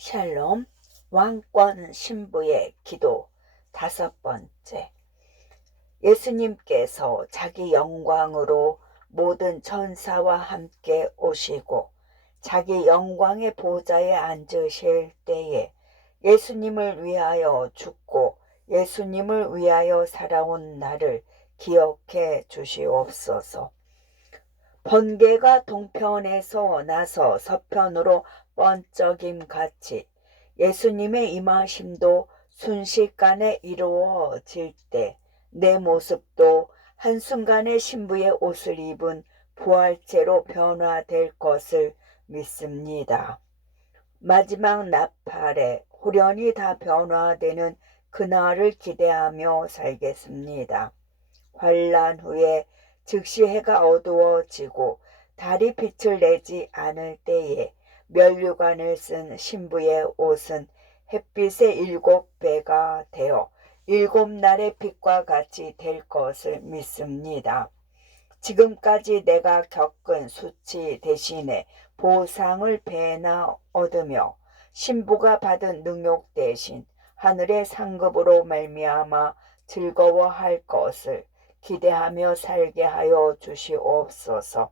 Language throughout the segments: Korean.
샬롬. 왕권 신부의 기도 5번째. 예수님께서 자기 영광으로 모든 천사와 함께 오시고 자기 영광의 보좌에 앉으실 때에 예수님을 위하여 죽고 예수님을 위하여 살아온 나를 기억해 주시옵소서. 번개가 동편에서 나서 서편으로 번쩍임 같이 예수님의 임하심도 순식간에 이루어질 때 내 모습도 한순간에 신부의 옷을 입은 부활체로 변화될 것을 믿습니다. 마지막 나팔에 후련히 다 변화되는 그날을 기대하며 살겠습니다. 환란 후에 즉시 해가 어두워지고 달이 빛을 내지 않을 때에 면류관을 쓴 신부의 옷은 햇빛의 7배가 되어 7날의 빛과 같이 될 것을 믿습니다. 지금까지 내가 겪은 수치 대신에 보상을 배나 얻으며 신부가 받은 능욕 대신 하늘의 상급으로 말미암아 즐거워할 것을 기대하며 살게 하여 주시옵소서.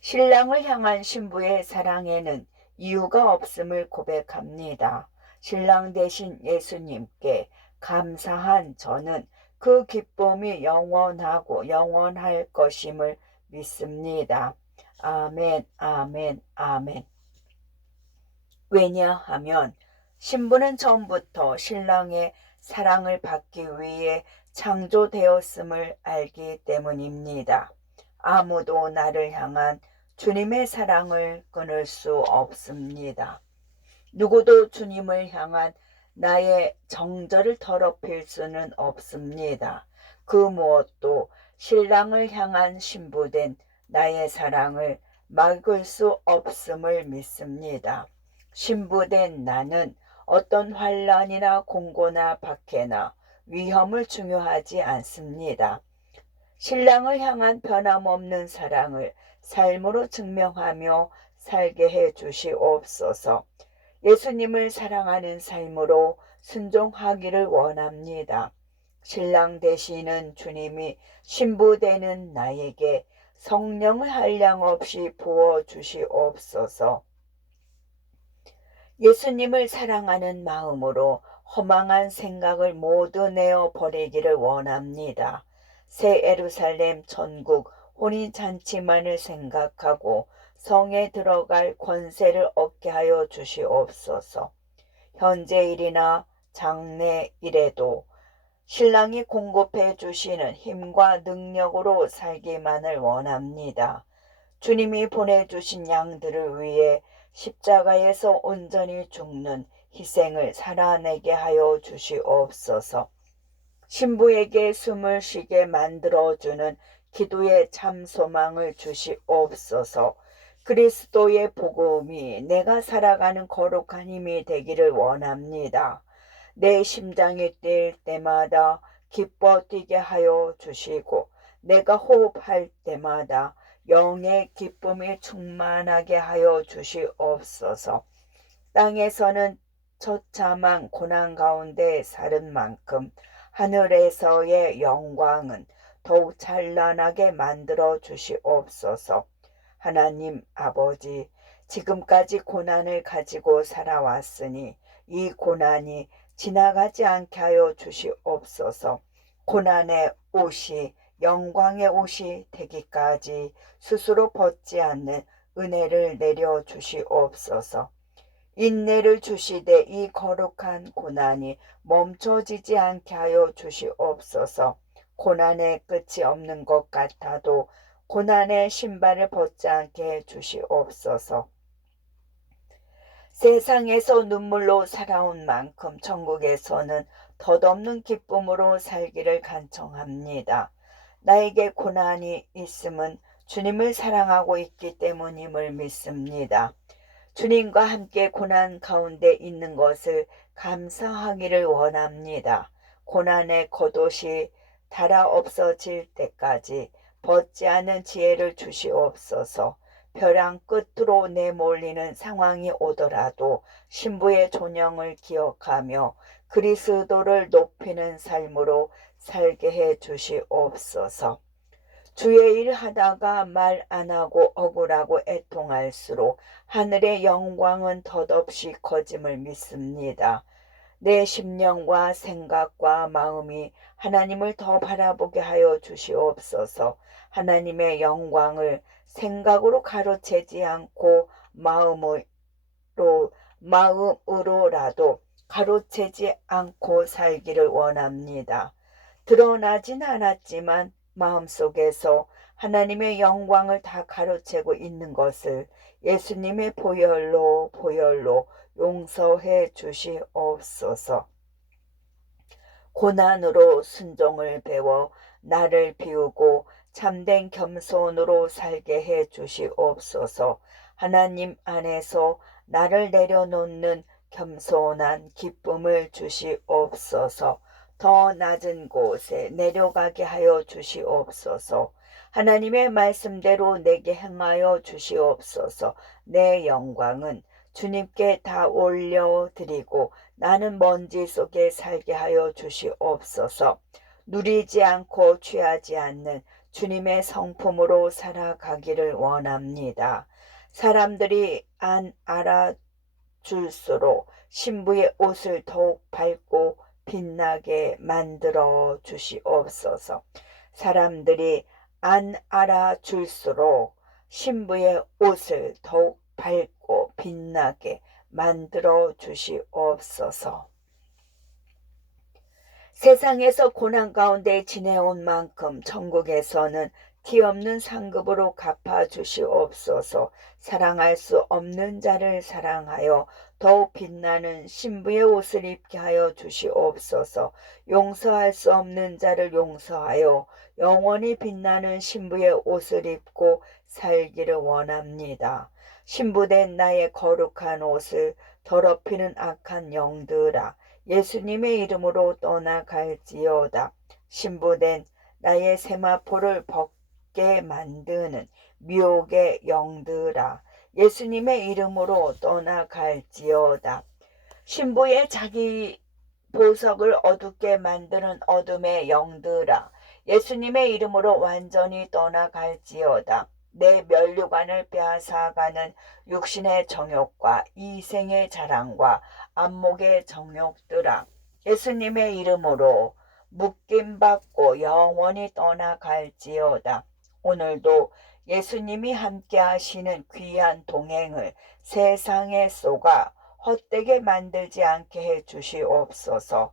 신랑을 향한 신부의 사랑에는 이유가 없음을 고백합니다. 신랑 되신 예수님께 감사한 저는 그 기쁨이 영원하고 영원할 것임을 믿습니다. 아멘, 아멘, 아멘. 왜냐하면 신부는 처음부터 신랑의 사랑을 받기 위해 창조되었음을 알기 때문입니다. 아무도 나를 향한 주님의 사랑을 끊을 수 없습니다. 누구도 주님을 향한 나의 정절을 더럽힐 수는 없습니다. 그 무엇도 신랑을 향한 신부된 나의 사랑을 막을 수 없음을 믿습니다. 신부된 나는 어떤 환란이나 공고나 박해나 위험을 중요하지 않습니다. 신랑을 향한 변함없는 사랑을 삶으로 증명하며 살게 해 주시옵소서. 예수님을 사랑하는 삶으로 순종하기를 원합니다. 신랑 되시는 주님이 신부 되는 나에게 성령을 한량없이 부어 주시옵소서. 예수님을 사랑하는 마음으로 허망한 생각을 모두 내어 버리기를 원합니다. 새 예루살렘 천국 혼인잔치만을 생각하고 성에 들어갈 권세를 얻게 하여 주시옵소서. 현재 일이나 장래 일에도 신랑이 공급해 주시는 힘과 능력으로 살기만을 원합니다. 주님이 보내주신 양들을 위해 십자가에서 온전히 죽는 희생을 살아내게 하여 주시옵소서. 신부에게 숨을 쉬게 만들어주는 기도의 참 소망을 주시옵소서. 그리스도의 복음이 내가 살아가는 거룩한 힘이 되기를 원합니다. 내 심장이 뛸 때마다 기뻐 뛰게 하여 주시고 내가 호흡할 때마다 영의 기쁨이 충만하게 하여 주시옵소서. 땅에서는 처참한 고난 가운데 사는 만큼 하늘에서의 영광은 더욱 찬란하게 만들어 주시옵소서. 하나님 아버지, 지금까지 고난을 가지고 살아왔으니 이 고난이 지나가지 않게 하여 주시옵소서. 고난의 옷이 영광의 옷이 되기까지 스스로 벗지 않는 은혜를 내려 주시옵소서. 인내를 주시되 이 거룩한 고난이 멈춰지지 않게 하여 주시옵소서. 고난의 끝이 없는 것 같아도 고난의 신발을 벗지 않게 해 주시옵소서. 세상에서 눈물로 살아온 만큼 천국에서는 덧없는 기쁨으로 살기를 간청합니다. 나에게 고난이 있음은 주님을 사랑하고 있기 때문임을 믿습니다. 주님과 함께 고난 가운데 있는 것을 감사하기를 원합니다. 고난의 겉옷이 달아 없어질 때까지 벗지 않은 지혜를 주시옵소서. 벼랑 끝으로 내몰리는 상황이 오더라도 신부의 존영을 기억하며 그리스도를 높이는 삶으로 살게 해 주시옵소서. 주의 일 하다가 말 안 하고 억울하고 애통할수록 하늘의 영광은 덧없이 커짐을 믿습니다. 내 심령과 생각과 마음이 하나님을 더 바라보게 하여 주시옵소서. 하나님의 영광을 생각으로 가로채지 않고 마음으로라도 가로채지 않고 살기를 원합니다. 드러나진 않았지만 마음속에서 하나님의 영광을 다 가로채고 있는 것을 예수님의 보혈로 용서해 주시옵소서. 고난으로 순종을 배워 나를 비우고 참된 겸손으로 살게 해 주시옵소서. 하나님 안에서 나를 내려놓는 겸손한 기쁨을 주시옵소서. 더 낮은 곳에 내려가게 하여 주시옵소서. 하나님의 말씀대로 내게 행하여 주시옵소서. 내 영광은 주님께 다 올려드리고 나는 먼지 속에 살게 하여 주시옵소서. 누리지 않고 취하지 않는 주님의 성품으로 살아가기를 원합니다. 사람들이 안 알아줄수록 신부의 옷을 더욱 밝고 빛나게 만들어 주시옵소서. 사람들이 안 알아줄수록 신부의 옷을 더욱 밝고 빛나게 만들어 주시옵소서. 세상에서 고난 가운데 지내온 만큼 천국에서는 티 없는 상급으로 갚아 주시옵소서. 사랑할 수 없는 자를 사랑하여 더욱 빛나는 신부의 옷을 입게 하여 주시옵소서. 용서할 수 없는 자를 용서하여 영원히 빛나는 신부의 옷을 입고 살기를 원합니다. 신부된 나의 거룩한 옷을 더럽히는 악한 영들아, 예수님의 이름으로 떠나갈지어다. 신부된 나의 세마포를 벗게 만드는 미혹의 영들아, 예수님의 이름으로 떠나갈지어다. 신부의 자기 보석을 어둡게 만드는 어둠의 영들아, 예수님의 이름으로 완전히 떠나갈지어다. 내 면류관을 빼앗아가는 육신의 정욕과 이생의 자랑과 안목의 정욕들아, 예수님의 이름으로 묶임받고 영원히 떠나갈지어다. 오늘도 예수님이 함께 하시는 귀한 동행을 세상에 쏘가 헛되게 만들지 않게 해 주시옵소서.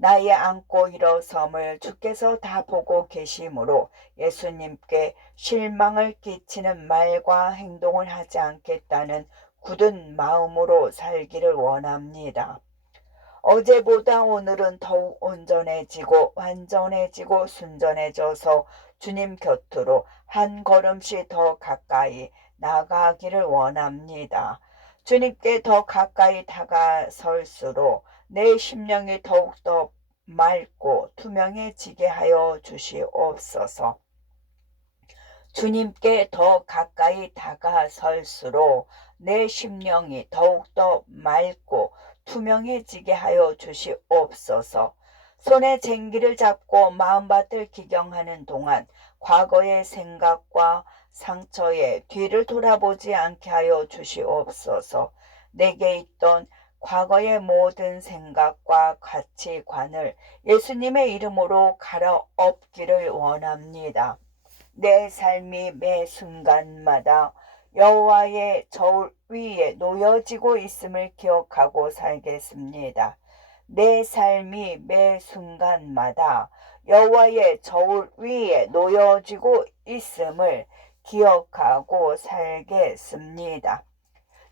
나의 앉고 일어섬을 주께서 다 보고 계시므로 예수님께 실망을 끼치는 말과 행동을 하지 않겠다는 굳은 마음으로 살기를 원합니다. 어제보다 오늘은 더욱 온전해지고 완전해지고 순전해져서 주님 곁으로 한 걸음씩 더 가까이 나가기를 원합니다. 주님께 더 가까이 다가설수록 내 심령이 더욱더 맑고 투명해지게 하여 주시옵소서. 주님께 더 가까이 다가설수록 내 심령이 더욱더 맑고 투명해지게 하여 주시옵소서. 손에 쟁기를 잡고 마음밭을 기경하는 동안 과거의 생각과 상처에 뒤를 돌아보지 않게 하여 주시옵소서. 내게 있던 과거의 모든 생각과 가치관을 예수님의 이름으로 갈아엎기를 원합니다. 내 삶이 매 순간마다 여호와의 저울 위에 놓여지고 있음을 기억하고 살겠습니다. 내 삶이 매 순간마다 여호와의 저울 위에 놓여지고 있음을 기억하고 살겠습니다.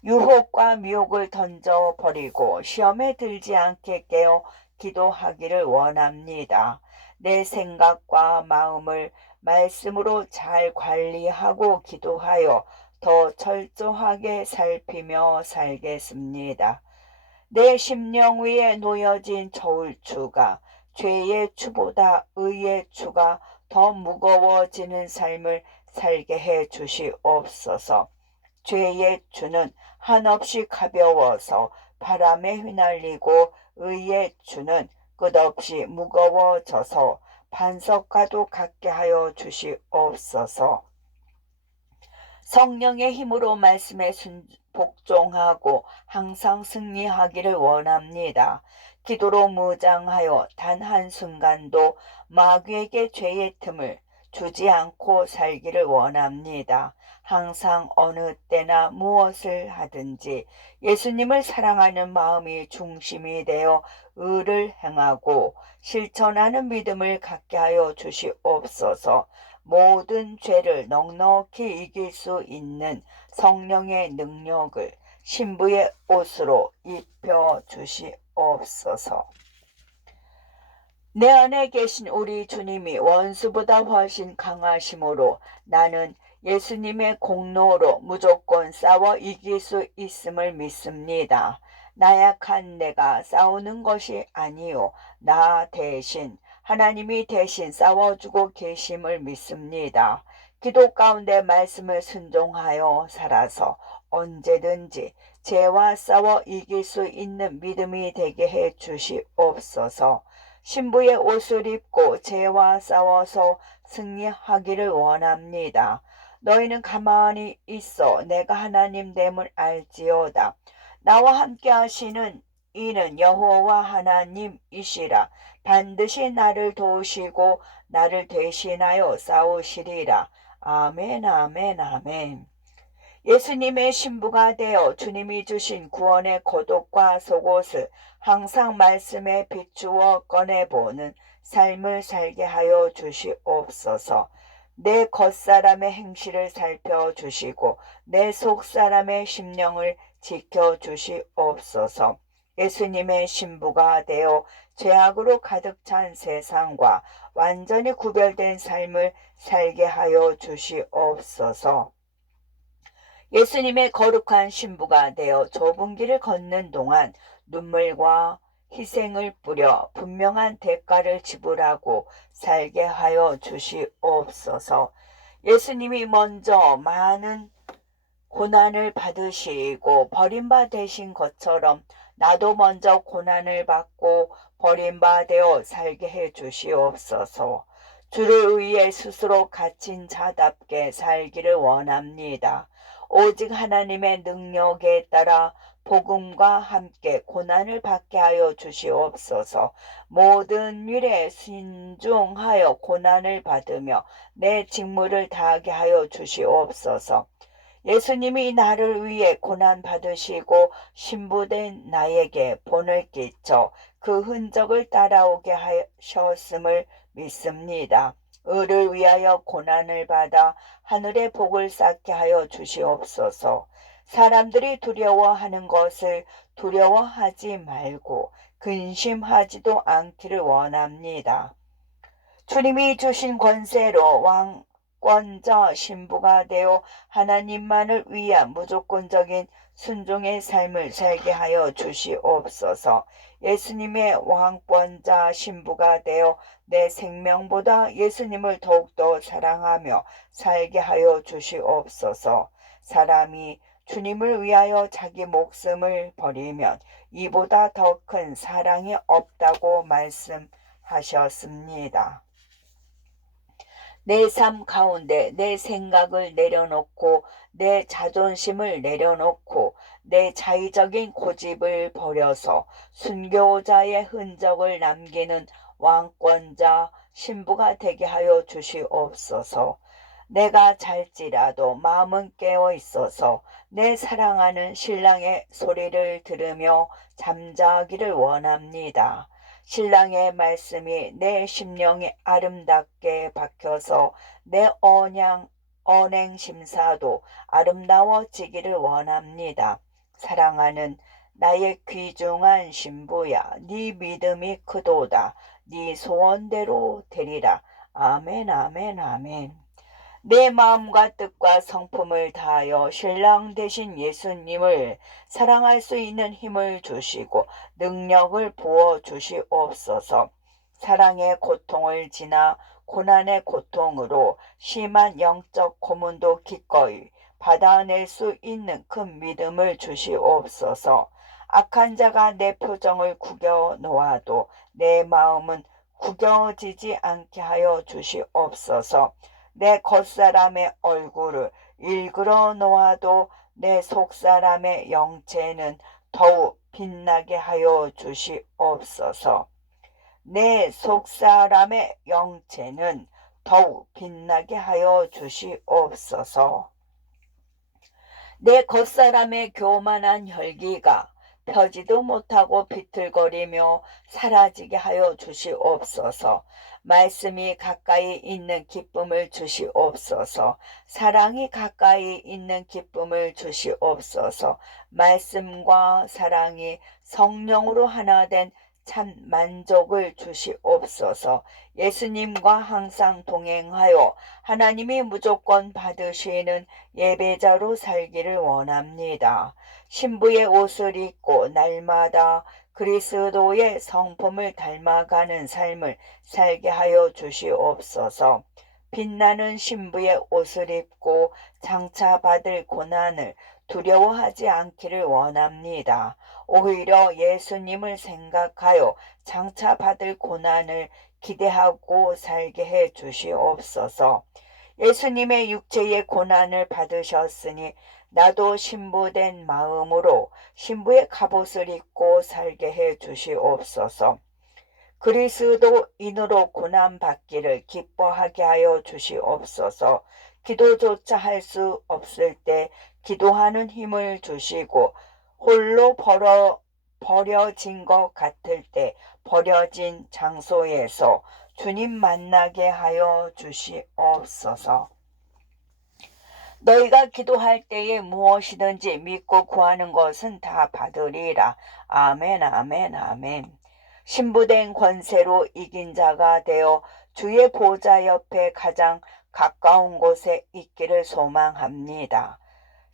유혹과 미혹을 던져버리고 시험에 들지 않게 깨어 기도하기를 원합니다. 내 생각과 마음을 말씀으로 잘 관리하고 기도하여 더 철저하게 살피며 살겠습니다. 내 심령 위에 놓여진 저울추가 죄의 추보다 의의 추가 더 무거워지는 삶을 살게 해 주시옵소서. 죄의 주는 한없이 가벼워서 바람에 휘날리고 의의 주는 끝없이 무거워져서 반석과도 같게 하여 주시옵소서. 성령의 힘으로 말씀에 복종하고 항상 승리하기를 원합니다. 기도로 무장하여 단 한순간도 마귀에게 죄의 틈을 주지 않고 살기를 원합니다. 항상 어느 때나 무엇을 하든지 예수님을 사랑하는 마음이 중심이 되어 의를 행하고 실천하는 믿음을 갖게 하여 주시옵소서. 모든 죄를 넉넉히 이길 수 있는 성령의 능력을 신부의 옷으로 입혀 주시옵소서. 내 안에 계신 우리 주님이 원수보다 훨씬 강하심으로 나는 예수님의 공로로 무조건 싸워 이길 수 있음을 믿습니다. 나약한 내가 싸우는 것이 아니요 나 대신 하나님이 대신 싸워주고 계심을 믿습니다. 기도 가운데 말씀을 순종하여 살아서 언제든지 죄와 싸워 이길 수 있는 믿음이 되게 해 주시옵소서. 신부의 옷을 입고 죄와 싸워서 승리하기를 원합니다. 너희는 가만히 있어 내가 하나님 됨을 알지어다. 나와 함께 하시는 이는 여호와 하나님이시라. 반드시 나를 도우시고 나를 대신하여 싸우시리라. 아멘 아멘 아멘. 예수님의 신부가 되어 주님이 주신 구원의 겉옷과 속옷을 항상 말씀에 비추어 꺼내보는 삶을 살게 하여 주시옵소서. 내 겉사람의 행실을 살펴주시고 내 속사람의 심령을 지켜주시옵소서. 예수님의 신부가 되어 죄악으로 가득 찬 세상과 완전히 구별된 삶을 살게 하여 주시옵소서. 예수님의 거룩한 신부가 되어 좁은 길을 걷는 동안 눈물과 희생을 뿌려 분명한 대가를 지불하고 살게 하여 주시옵소서. 예수님이 먼저 많은 고난을 받으시고 버림바 되신 것처럼 나도 먼저 고난을 받고 버림바 되어 살게 해 주시옵소서. 주를 위해 스스로 갇힌 자답게 살기를 원합니다. 오직 하나님의 능력에 따라 복음과 함께 고난을 받게 하여 주시옵소서. 모든 일에 신중하여 고난을 받으며 내 직무를 다하게 하여 주시옵소서. 예수님이 나를 위해 고난 받으시고 신부된 나에게 본을 끼쳐 그 흔적을 따라오게 하셨음을 믿습니다. 의를 위하여 고난을 받아 하늘의 복을 쌓게 하여 주시옵소서. 사람들이 두려워하는 것을 두려워하지 말고 근심하지도 않기를 원합니다. 주님이 주신 권세로 왕권자 신부가 되어 하나님만을 위한 무조건적인 순종의 삶을 살게 하여 주시옵소서. 예수님의 왕권자 신부가 되어 내 생명보다 예수님을 더욱더 사랑하며 살게 하여 주시옵소서. 사람이 주님을 위하여 자기 목숨을 버리면 이보다 더 큰 사랑이 없다고 말씀하셨습니다. 내 삶 가운데 내 생각을 내려놓고 내 자존심을 내려놓고 내 자의적인 고집을 버려서 순교자의 흔적을 남기는 왕권자 신부가 되게 하여 주시옵소서. 내가 잘지라도 마음은 깨어 있어서 내 사랑하는 신랑의 소리를 들으며 잠자기를 원합니다. 신랑의 말씀이 내 심령에 아름답게 박혀서 내 언행 심사도 아름다워지기를 원합니다. 사랑하는 나의 귀중한 신부야, 네 믿음이 크도다. 네 소원대로 되리라. 아멘 아멘 아멘. 내 마음과 뜻과 성품을 다하여 신랑 되신 예수님을 사랑할 수 있는 힘을 주시고 능력을 부어 주시옵소서. 사랑의 고통을 지나 고난의 고통으로 심한 영적 고문도 기꺼이 받아낼 수 있는 큰 믿음을 주시옵소서. 악한 자가 내 표정을 구겨 놓아도 내 마음은 구겨지지 않게 하여 주시옵소서. 내 겉사람의 얼굴을 일그러 놓아도 내 속사람의 영체는 더욱 빛나게 하여 주시옵소서. 내 속사람의 영체는 더욱 빛나게 하여 주시옵소서. 내 겉사람의 교만한 혈기가 펴지도 못하고 비틀거리며 사라지게 하여 주시옵소서. 말씀이 가까이 있는 기쁨을 주시옵소서. 사랑이 가까이 있는 기쁨을 주시옵소서. 말씀과 사랑이 성령으로 하나 된 참 만족을 주시옵소서. 예수님과 항상 동행하여 하나님이 무조건 받으시는 예배자로 살기를 원합니다. 신부의 옷을 입고 날마다 그리스도의 성품을 닮아가는 삶을 살게 하여 주시옵소서. 빛나는 신부의 옷을 입고 장차 받을 고난을 두려워하지 않기를 원합니다. 오히려 예수님을 생각하여 장차 받을 고난을 기대하고 살게 해 주시옵소서. 예수님의 육체의 고난을 받으셨으니 나도 신부된 마음으로 신부의 갑옷을 입고 살게 해 주시옵소서. 그리스도인으로 고난받기를 기뻐하게 하여 주시옵소서. 기도조차 할 수 없을 때 기도하는 힘을 주시고 홀로 버려진 것 같을 때 버려진 장소에서 주님 만나게 하여 주시옵소서. 너희가 기도할 때에 무엇이든지 믿고 구하는 것은 다 받으리라. 아멘, 아멘, 아멘. 신부된 권세로 이긴 자가 되어 주의 보좌 옆에 가장 가까운 곳에 있기를 소망합니다.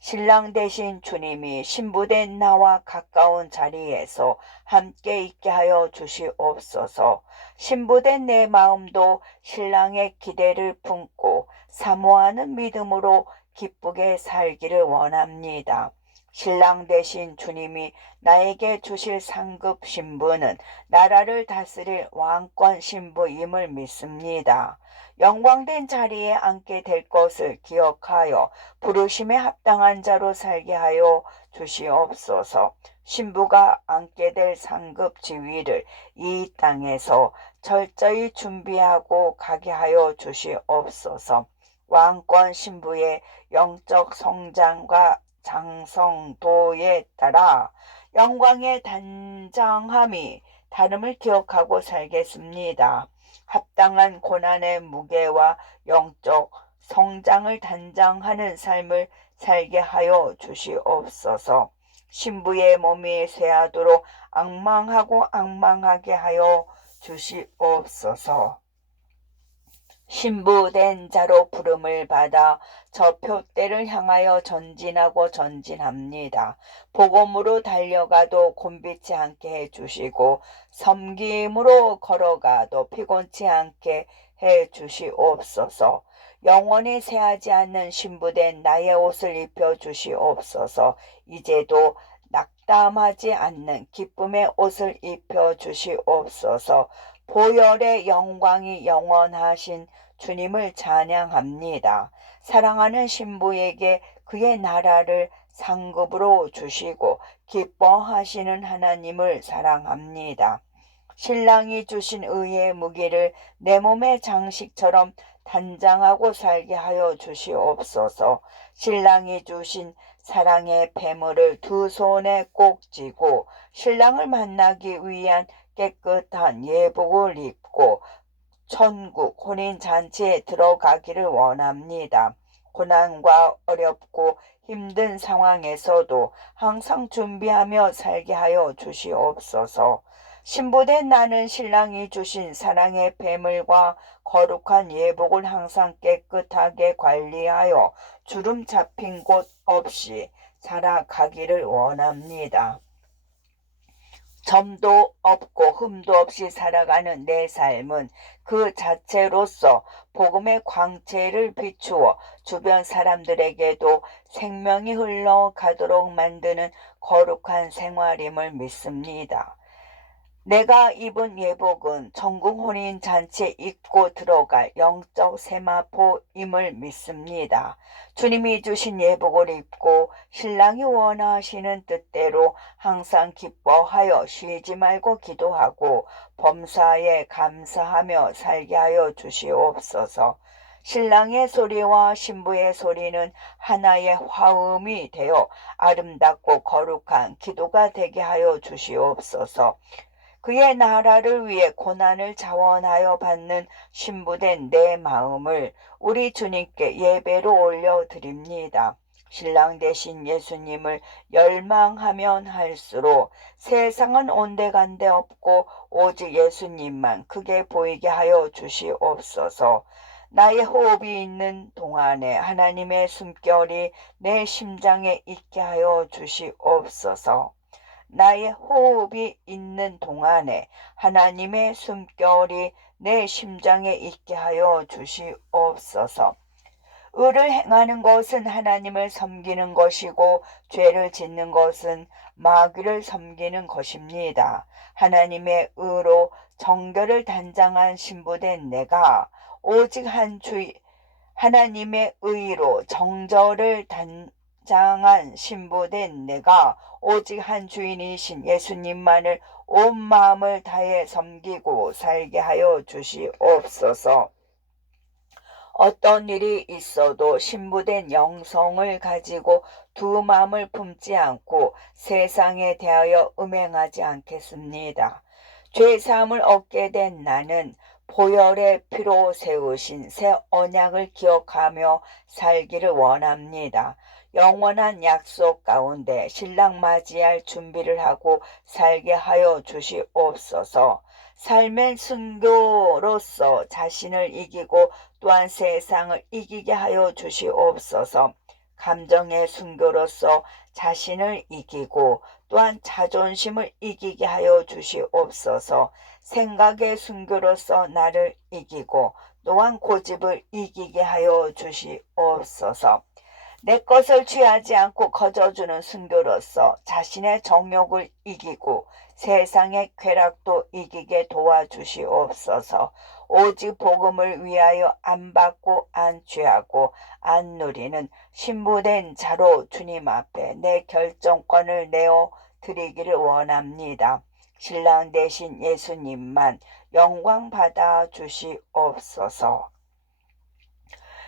신랑 되신 주님이 신부된 나와 가까운 자리에서 함께 있게 하여 주시옵소서. 신부된 내 마음도 신랑의 기대를 품고 사모하는 믿음으로 기쁘게 살기를 원합니다. 신랑 되신 주님이 나에게 주실 상급 신부는 나라를 다스릴 왕권 신부임을 믿습니다. 영광된 자리에 앉게 될 것을 기억하여 부르심에 합당한 자로 살게 하여 주시옵소서. 신부가 앉게 될 상급 지위를 이 땅에서 철저히 준비하고 가게 하여 주시옵소서. 왕권 신부의 영적 성장과 장성도에 따라 영광의 단장함이 다름을 기억하고 살겠습니다. 합당한 고난의 무게와 영적 성장을 단장하는 삶을 살게 하여 주시옵소서. 신부의 몸이 쇠하도록 앙망하게 하여 주시옵소서. 신부된 자로 부름을 받아 저 표대를 향하여 전진합니다. 복음으로 달려가도 곤비치 않게 해주시고 섬김으로 걸어가도 피곤치 않게 해주시옵소서. 영원히 새하지 않는 신부된 나의 옷을 입혀주시옵소서. 이제도 낙담하지 않는 기쁨의 옷을 입혀주시옵소서. 보혈의 영광이 영원하신 주님을 찬양합니다. 사랑하는 신부에게 그의 나라를 상급으로 주시고 기뻐하시는 하나님을 사랑합니다. 신랑이 주신 의의 무기를 내 몸의 장식처럼 단장하고 살게 하여 주시옵소서. 신랑이 주신 사랑의 배물을 두 손에 꼭 쥐고 신랑을 만나기 위한 깨끗한 예복을 입고 천국 혼인잔치에 들어가기를 원합니다. 고난과 어렵고 힘든 상황에서도 항상 준비하며 살게 하여 주시옵소서. 신부된 나는 신랑이 주신 사랑의 배물과 거룩한 예복을 항상 깨끗하게 관리하여 주름 잡힌 곳 없이 살아가기를 원합니다. 점도 없고 흠도 없이 살아가는 내 삶은 그 자체로서 복음의 광채를 비추어 주변 사람들에게도 생명이 흘러가도록 만드는 거룩한 생활임을 믿습니다. 내가 입은 예복은 전국 혼인잔치에 입고 들어갈 영적 세마포임을 믿습니다. 주님이 주신 예복을 입고 신랑이 원하시는 뜻대로 항상 기뻐하여 쉬지 말고 기도하고 범사에 감사하며 살게 하여 주시옵소서. 신랑의 소리와 신부의 소리는 하나의 화음이 되어 아름답고 거룩한 기도가 되게 하여 주시옵소서. 그의 나라를 위해 고난을 자원하여 받는 신부된 내 마음을 우리 주님께 예배로 올려드립니다. 신랑 되신 예수님을 열망하면 할수록 세상은 온데간데 없고 오직 예수님만 크게 보이게 하여 주시옵소서. 나의 호흡이 있는 동안에 하나님의 숨결이 내 심장에 있게 하여 주시옵소서. 나의 호흡이 있는 동안에 하나님의 숨결이 내 심장에 있게 하여 주시옵소서. 의를 행하는 것은 하나님을 섬기는 것이고 죄를 짓는 것은 마귀를 섬기는 것입니다. 하나님의 의로 정결을 단장한 신부된 내가 오직 하나님의 의로 정절을 단장한 신부된 내가 오직 한 주인이신 예수님만을 온 마음을 다해 섬기고 살게 하여 주시옵소서. 어떤 일이 있어도 신부된 영성을 가지고 두 마음을 품지 않고 세상에 대하여 음행하지 않겠습니다. 죄사함을 얻게 된 나는 보혈의 피로 세우신 새 언약을 기억하며 살기를 원합니다. 영원한 약속 가운데 신랑 맞이할 준비를 하고 살게 하여 주시옵소서. 삶의 순교로서 자신을 이기고 또한 세상을 이기게 하여 주시옵소서. 감정의 순교로서 자신을 이기고 또한 자존심을 이기게 하여 주시옵소서. 생각의 순교로서 나를 이기고 또한 고집을 이기게 하여 주시옵소서. 내 것을 취하지 않고 거저주는 순교로서 자신의 정욕을 이기고 세상의 쾌락도 이기게 도와주시옵소서. 오직 복음을 위하여 안 받고 안 취하고 안 누리는 신부된 자로 주님 앞에 내 결정권을 내어 드리기를 원합니다. 신랑 되신 예수님만 영광 받아 주시옵소서.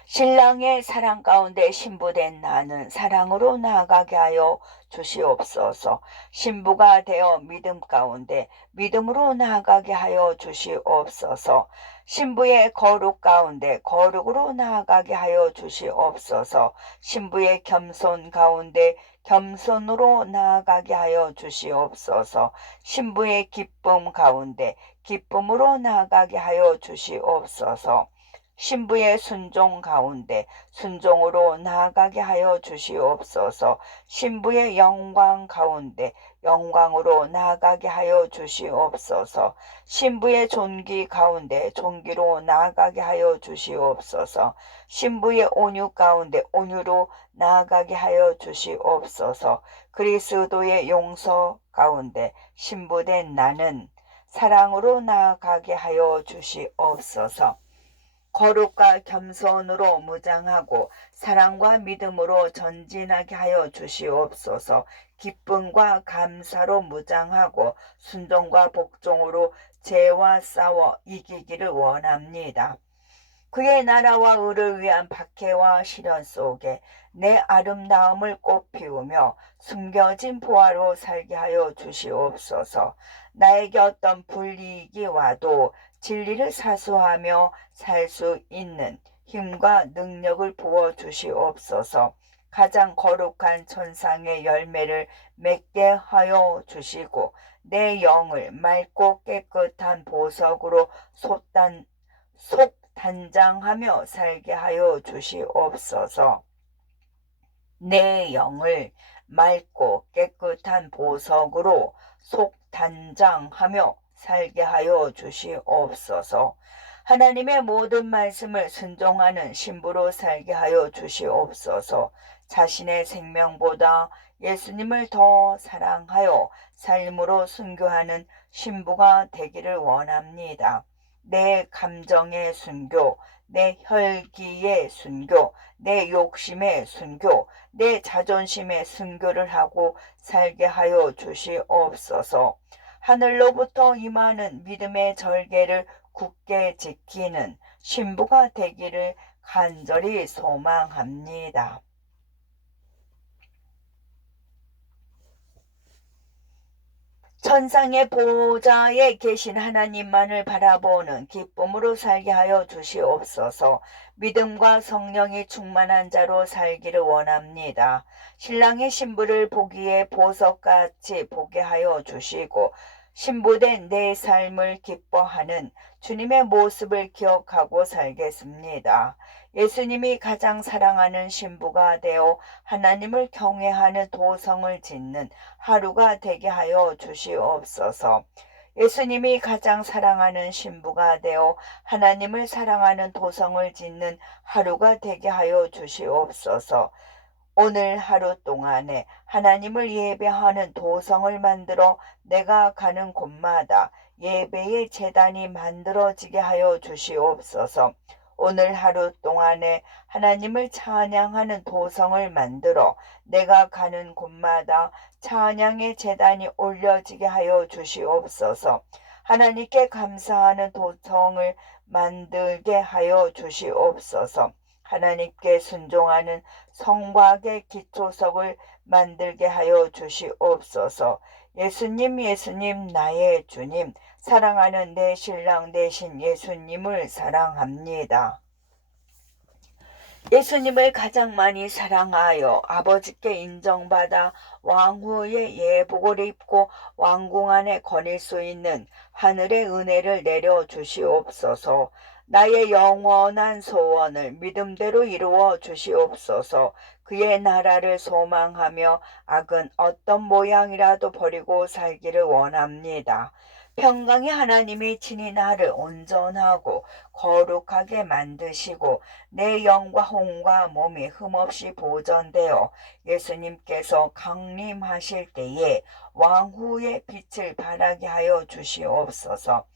신랑의 사랑 가운데 신부된 나는 사랑으로 나아가게 하여 주시옵소서. 신부가 되어 믿음 가운데 믿음으로 나아가게 하여 주시옵소서. 신부의 거룩 가운데 거룩으로 나아가게 하여 주시옵소서. 신부의 겸손 가운데 겸손으로 나아가게 하여 주시옵소서. 신부의 기쁨 가운데 기쁨으로 나아가게 하여 주시옵소서. 신부의 순종 가운데 순종으로 나아가게 하여 주시옵소서. 신부의 영광 가운데 영광으로 나아가게 하여 주시옵소서. 신부의 존귀 가운데 존귀로 나아가게 하여 주시옵소서. 신부의 온유 가운데 온유로 나아가게 하여 주시옵소서. 그리스도의 용서 가운데 신부된 나는 사랑으로 나아가게 하여 주시옵소서. 거룩과 겸손으로 무장하고 사랑과 믿음으로 전진하게 하여 주시옵소서. 기쁨과 감사로 무장하고 순종과 복종으로 죄와 싸워 이기기를 원합니다. 그의 나라와 의를 위한 박해와 시련 속에 내 아름다움을 꽃피우며 숨겨진 보화로 살게 하여 주시옵소서. 나에게 어떤 불이익이 와도 진리를 사수하며 살 수 있는 힘과 능력을 부어 주시옵소서. 가장 거룩한 천상의 열매를 맺게 하여 주시고 내 영을 맑고 깨끗한 보석으로 속단장하며 살게 하여 주시옵소서. 내 영을 맑고 깨끗한 보석으로 간장하며 살게 하여 주시옵소서. 하나님의 모든 말씀을 순종하는 신부로 살게 하여 주시옵소서. 자신의 생명보다 예수님을 더 사랑하여 삶으로 순교하는 신부가 되기를 원합니다. 내 감정의 순교, 내 혈기의 순교, 내 욕심의 순교, 내 자존심의 순교를 하고 살게 하여 주시옵소서. 하늘로부터 임하는 믿음의 절개를 굳게 지키는 신부가 되기를 간절히 소망합니다. 천상의 보좌에 계신 하나님만을 바라보는 기쁨으로 살게 하여 주시옵소서. 믿음과 성령이 충만한 자로 살기를 원합니다. 신랑의 신부를 보기에 보석같이 보게 하여 주시고 신부된 내 삶을 기뻐하는 주님의 모습을 기억하고 살겠습니다. 예수님이 가장 사랑하는 신부가 되어 하나님을 경외하는 도성을 짓는 하루가 되게 하여 주시옵소서. 예수님이 가장 사랑하는 신부가 되어 하나님을 사랑하는 도성을 짓는 하루가 되게 하여 주시옵소서. 오늘 하루 동안에 하나님을 예배하는 도성을 만들어 내가 가는 곳마다 예배의 제단이 만들어지게 하여 주시옵소서. 오늘 하루 동안에 하나님을 찬양하는 도성을 만들어 내가 가는 곳마다 찬양의 제단이 올려지게 하여 주시옵소서. 하나님께 감사하는 도성을 만들게 하여 주시옵소서. 하나님께 순종하는 성곽의 기초석을 만들게 하여 주시옵소서. 예수님 예수님 나의 주님, 사랑하는 내 신랑 되신 예수님을 사랑합니다. 예수님을 가장 많이 사랑하여 아버지께 인정받아 왕후의 예복을 입고 왕궁 안에 거닐 수 있는 하늘의 은혜를 내려 주시옵소서. 나의 영원한 소원을 믿음대로 이루어 주시옵소서. 그의 나라를 소망하며 악은 어떤 모양이라도 버리고 살기를 원합니다. 평강의 하나님이 친히 나를 온전하고 거룩하게 만드시고 내 영과 혼과 몸이 흠없이 보존되어 예수님께서 강림하실 때에 왕후의 빛을 발하게 하여 주시옵소서.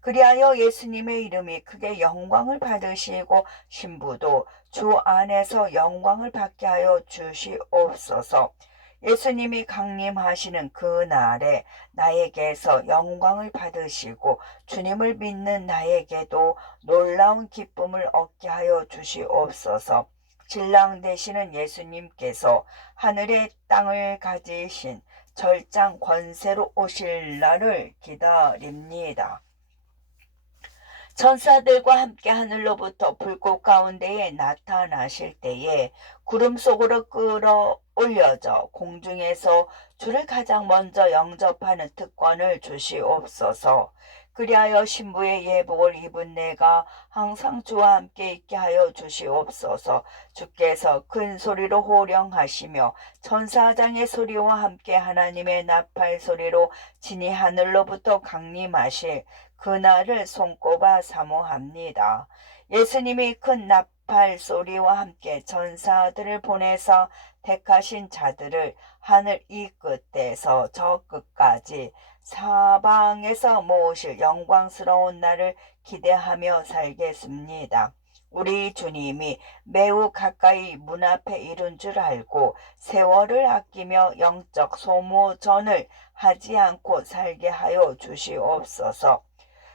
그리하여 예수님의 이름이 크게 영광을 받으시고 신부도 주 안에서 영광을 받게 하여 주시옵소서. 예수님이 강림하시는 그 날에 나에게서 영광을 받으시고 주님을 믿는 나에게도 놀라운 기쁨을 얻게 하여 주시옵소서. 신랑 되시는 예수님께서 하늘의 땅을 가지신 절장 권세로 오실 날을 기다립니다. 천사들과 함께 하늘로부터 불꽃 가운데에 나타나실 때에 구름 속으로 끌어올려져 공중에서 주를 가장 먼저 영접하는 특권을 주시옵소서. 그리하여 신부의 예복을 입은 내가 항상 주와 함께 있게 하여 주시옵소서. 주께서 큰 소리로 호령하시며 천사장의 소리와 함께 하나님의 나팔 소리로 진이 하늘로부터 강림하실 그날을 손꼽아 사모합니다. 예수님이 큰 나팔 소리와 함께 천사들을 보내서 택하신 자들을 하늘 이 끝에서 저 끝까지 사방에서 모으실 영광스러운 날을 기대하며 살겠습니다. 우리 주님이 매우 가까이 문 앞에 이른 줄 알고 세월을 아끼며 영적 소모전을 하지 않고 살게 하여 주시옵소서.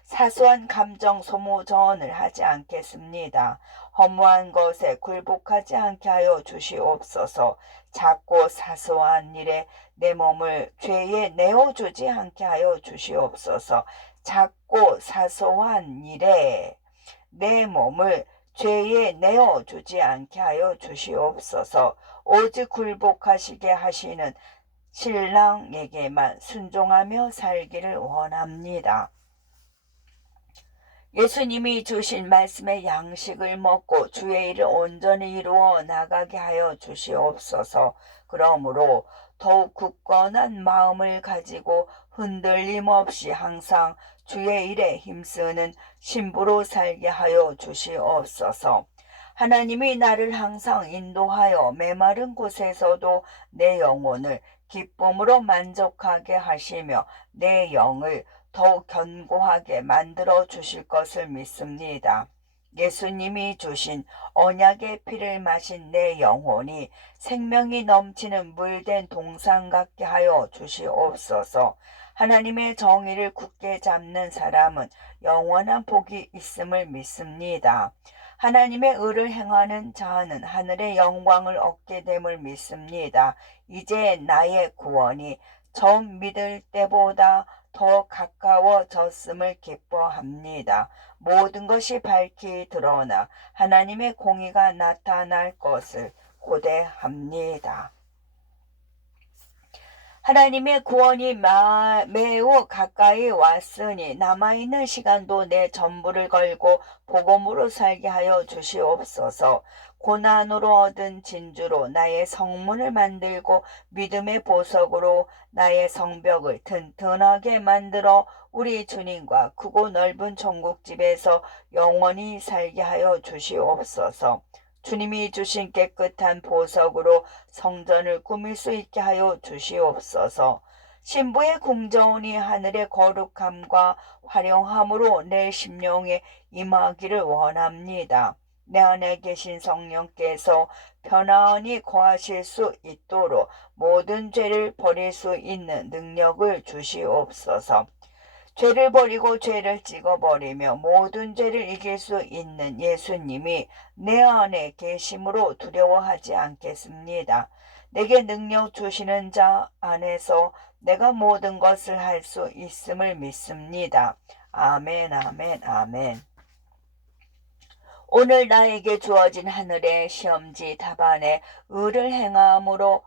사소한 감정 소모전을 하지 않겠습니다. 허무한 것에 굴복하지 않게 하여 주시옵소서. 작고 사소한 일에 내 몸을 죄에 내어주지 않게 하여 주시옵소서. 작고 사소한 일에 내 몸을 죄에 내어주지 않게 하여 주시옵소서. 오직 굴복하시게 하시는 신랑에게만 순종하며 살기를 원합니다. 예수님이 주신 말씀의 양식을 먹고 주의 일을 온전히 이루어 나가게 하여 주시옵소서. 그러므로 더욱 굳건한 마음을 가지고 흔들림 없이 항상 주의 일에 힘쓰는 신부로 살게 하여 주시옵소서. 하나님이 나를 항상 인도하여 메마른 곳에서도 내 영혼을 기쁨으로 만족하게 하시며 내 영을 더욱 견고하게 만들어 주실 것을 믿습니다. 예수님이 주신 언약의 피를 마신 내 영혼이 생명이 넘치는 물된 동상 같게 하여 주시옵소서. 하나님의 정의를 굳게 잡는 사람은 영원한 복이 있음을 믿습니다. 하나님의 의를 행하는 자는 하늘의 영광을 얻게 됨을 믿습니다. 이제 나의 구원이 처음 믿을 때보다 더 가까워졌음을 기뻐합니다. 모든 것이 밝히 드러나 하나님의 공의가 나타날 것을 고대합니다. 하나님의 구원이 매우 가까이 왔으니 남아있는 시간도 내 전부를 걸고 복음으로 살게 하여 주시옵소서. 고난으로 얻은 진주로 나의 성문을 만들고 믿음의 보석으로 나의 성벽을 튼튼하게 만들어 우리 주님과 크고 넓은 천국집에서 영원히 살게 하여 주시옵소서. 주님이 주신 깨끗한 보석으로 성전을 꾸밀 수 있게 하여 주시옵소서. 신부의 궁정이 하늘의 거룩함과 화려함으로 내 심령에 임하기를 원합니다. 내 안에 계신 성령께서 편안히 거하실 수 있도록 모든 죄를 버릴 수 있는 능력을 주시옵소서. 죄를 버리고 죄를 찍어버리며 모든 죄를 이길 수 있는 예수님이 내 안에 계심으로 두려워하지 않겠습니다. 내게 능력 주시는 자 안에서 내가 모든 것을 할 수 있음을 믿습니다. 아멘, 아멘, 아멘. 오늘 나에게 주어진 하늘의 시험지 답안에 의를 행함으로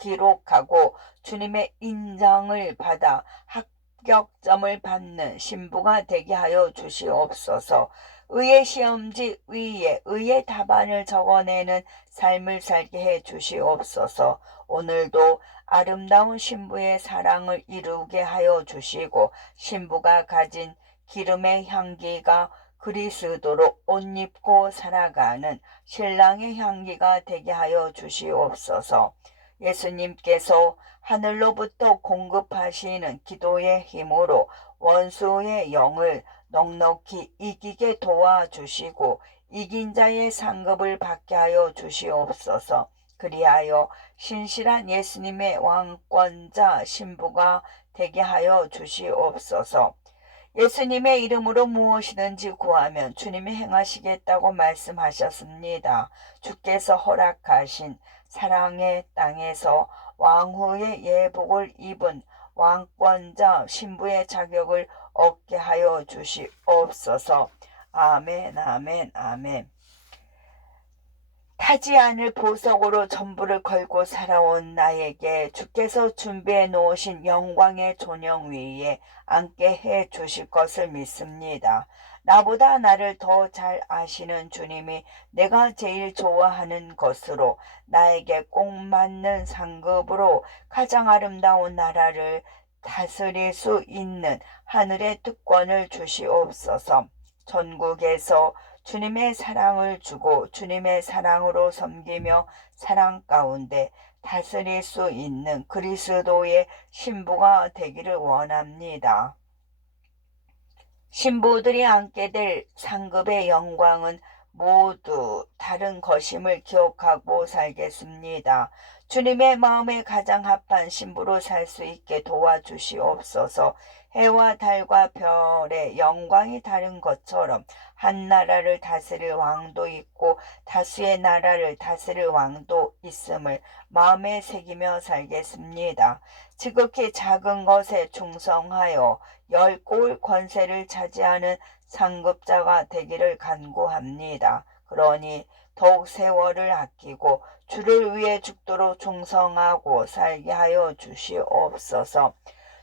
기록하고 주님의 인정을 받아 합격점을 받는 신부가 되게 하여 주시옵소서. 의의 시험지 위에 의의 답안을 적어내는 삶을 살게 해 주시옵소서. 오늘도 아름다운 신부의 사랑을 이루게 하여 주시고 신부가 가진 기름의 향기가 그리스도로 옷 입고 살아가는 신랑의 향기가 되게 하여 주시옵소서. 예수님께서 하늘로부터 공급하시는 기도의 힘으로 원수의 영을 넉넉히 이기게 도와주시고 이긴 자의 상급을 받게 하여 주시옵소서. 그리하여 신실한 예수님의 왕권자 신부가 되게 하여 주시옵소서. 예수님의 이름으로 무엇이든지 구하면 주님이 행하시겠다고 말씀하셨습니다. 주께서 허락하신 사랑의 땅에서 왕후의 예복을 입은 왕권자 신부의 자격을 얻게 하여 주시옵소서. 아멘, 아멘, 아멘. 타지 않을 보석으로 전부를 걸고 살아온 나에게 주께서 준비해 놓으신 영광의 존영 위에 앉게 해 주실 것을 믿습니다. 나보다 나를 더 잘 아시는 주님이 내가 제일 좋아하는 것으로 나에게 꼭 맞는 상급으로 가장 아름다운 나라를 다스릴 수 있는 하늘의 특권을 주시옵소서. 전국에서 주님의 사랑을 주고 주님의 사랑으로 섬기며 사랑 가운데 다스릴 수 있는 그리스도의 신부가 되기를 원합니다. 신부들이 앉게 될 상급의 영광은 모두 다른 것임을 기억하고 살겠습니다. 주님의 마음에 가장 합한 신부로 살 수 있게 도와주시옵소서. 해와 달과 별의 영광이 다른 것처럼 한 나라를 다스릴 왕도 있고 다수의 나라를 다스릴 왕도 있음을 마음에 새기며 살겠습니다. 지극히 작은 것에 충성하여 10골 권세를 차지하는 상급자가 되기를 간구합니다. 그러니 더욱 세월을 아끼고 주를 위해 죽도록 충성하고 살게 하여 주시옵소서.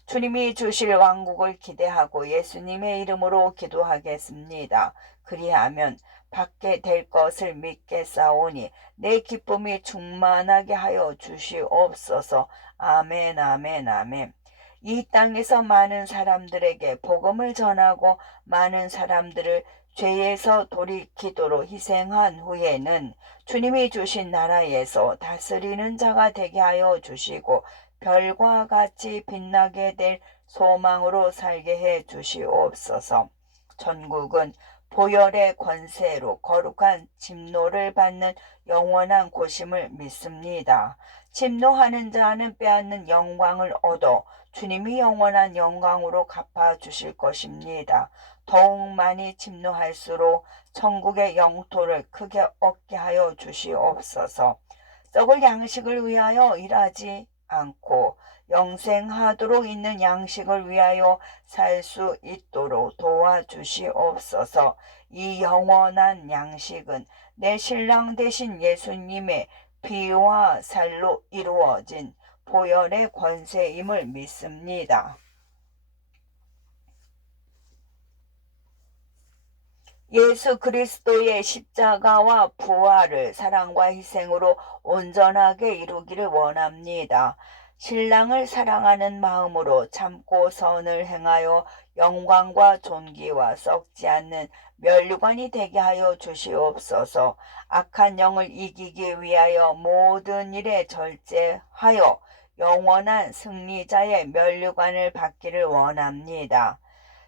주님이 주실 왕국을 기대하고 예수님의 이름으로 기도하겠습니다. 그리하면 받게 될 것을 믿겠사오니 내 기쁨이 충만하게 하여 주시옵소서. 아멘, 아멘, 아멘. 이 땅에서 많은 사람들에게 복음을 전하고 많은 사람들을 죄에서 돌이키도록 희생한 후에는 주님이 주신 나라에서 다스리는 자가 되게 하여 주시고 별과 같이 빛나게 될 소망으로 살게 해 주시옵소서. 천국은 보혈의 권세로 거룩한 침노를 받는 영원한 곳임을 믿습니다. 침노하는 자는 빼앗는 영광을 얻어 주님이 영원한 영광으로 갚아주실 것입니다. 더욱 많이 침노할수록 천국의 영토를 크게 얻게 하여 주시옵소서. 썩을 양식을 위하여 일하지 않고 영생하도록 있는 양식을 위하여 살 수 있도록 도와주시옵소서. 이 영원한 양식은 내 신랑 되신 예수님의 피와 살로 이루어진 보혈의 권세임을 믿습니다. 예수 그리스도의 십자가와 부활을 사랑과 희생으로 온전하게 이루기를 원합니다. 신랑을 사랑하는 마음으로 참고 선을 행하여 영광과 존귀와 썩지 않는 면류관이 되게 하여 주시옵소서. 악한 영을 이기기 위하여 모든 일에 절제하여 영원한 승리자의 면류관을 받기를 원합니다.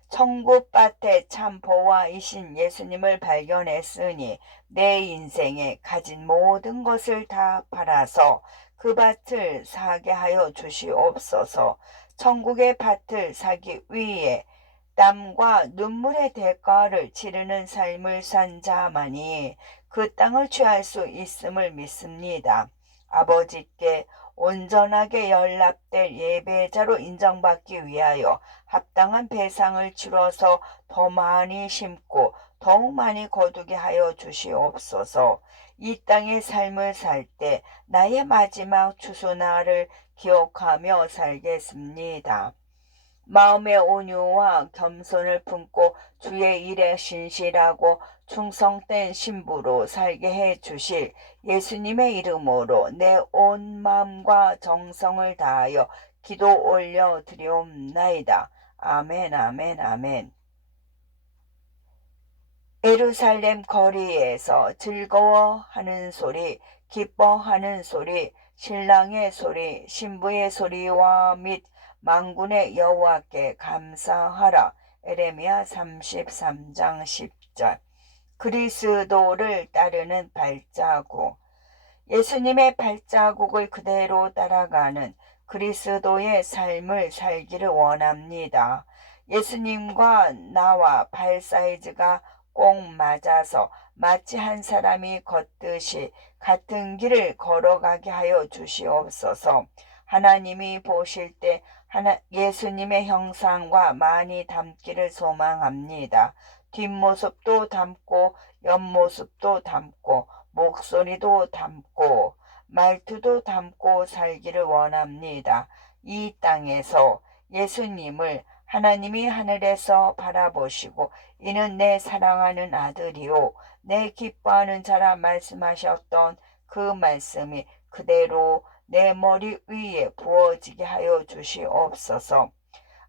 천국밭에 참 보화이신 예수님을 발견했으니 내 인생에 가진 모든 것을 다 팔아서 그 밭을 사게 하여 주시옵소서. 천국의 밭을 사기 위해 땀과 눈물의 대가를 치르는 삶을 산 자만이 그 땅을 취할 수 있음을 믿습니다. 아버지께 온전하게 연락될 예배자로 인정받기 위하여 합당한 배상을 치러서 더 많이 심고 더욱 많이 거두게 하여 주시옵소서. 이 땅의 삶을 살 때 나의 마지막 추수날을 기억하며 살겠습니다. 마음의 온유와 겸손을 품고 주의 일에 신실하고 충성된 신부로 살게 해 주실 예수님의 이름으로 내 온 마음과 정성을 다하여 기도 올려 드리옵나이다. 아멘, 아멘, 아멘. 예루살렘 거리에서 즐거워하는 소리, 기뻐하는 소리, 신랑의 소리, 신부의 소리와 및 만군의 여호와께 감사하라. 에레미야 33장 10절. 그리스도를 따르는 발자국. 예수님의 발자국을 그대로 따라가는 그리스도의 삶을 살기를 원합니다. 예수님과 나와 발 사이즈가 꼭 맞아서 마치 한 사람이 걷듯이 같은 길을 걸어가게 하여 주시옵소서. 하나님이 보실 때 예수님의 형상과 많이 닮기를 소망합니다. 뒷모습도 닮고 옆모습도 닮고 목소리도 닮고 말투도 닮고 살기를 원합니다. 이 땅에서 예수님을 하나님이 하늘에서 바라보시고 이는 내 사랑하는 아들이요 내 기뻐하는 자라 말씀하셨던 그 말씀이 그대로 내 머리 위에 부어지게 하여 주시옵소서.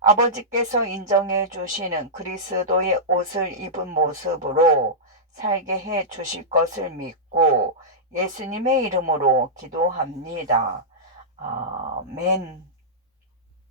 아버지께서 인정해 주시는 그리스도의 옷을 입은 모습으로 살게 해 주실 것을 믿고 예수님의 이름으로 기도합니다. 아멘.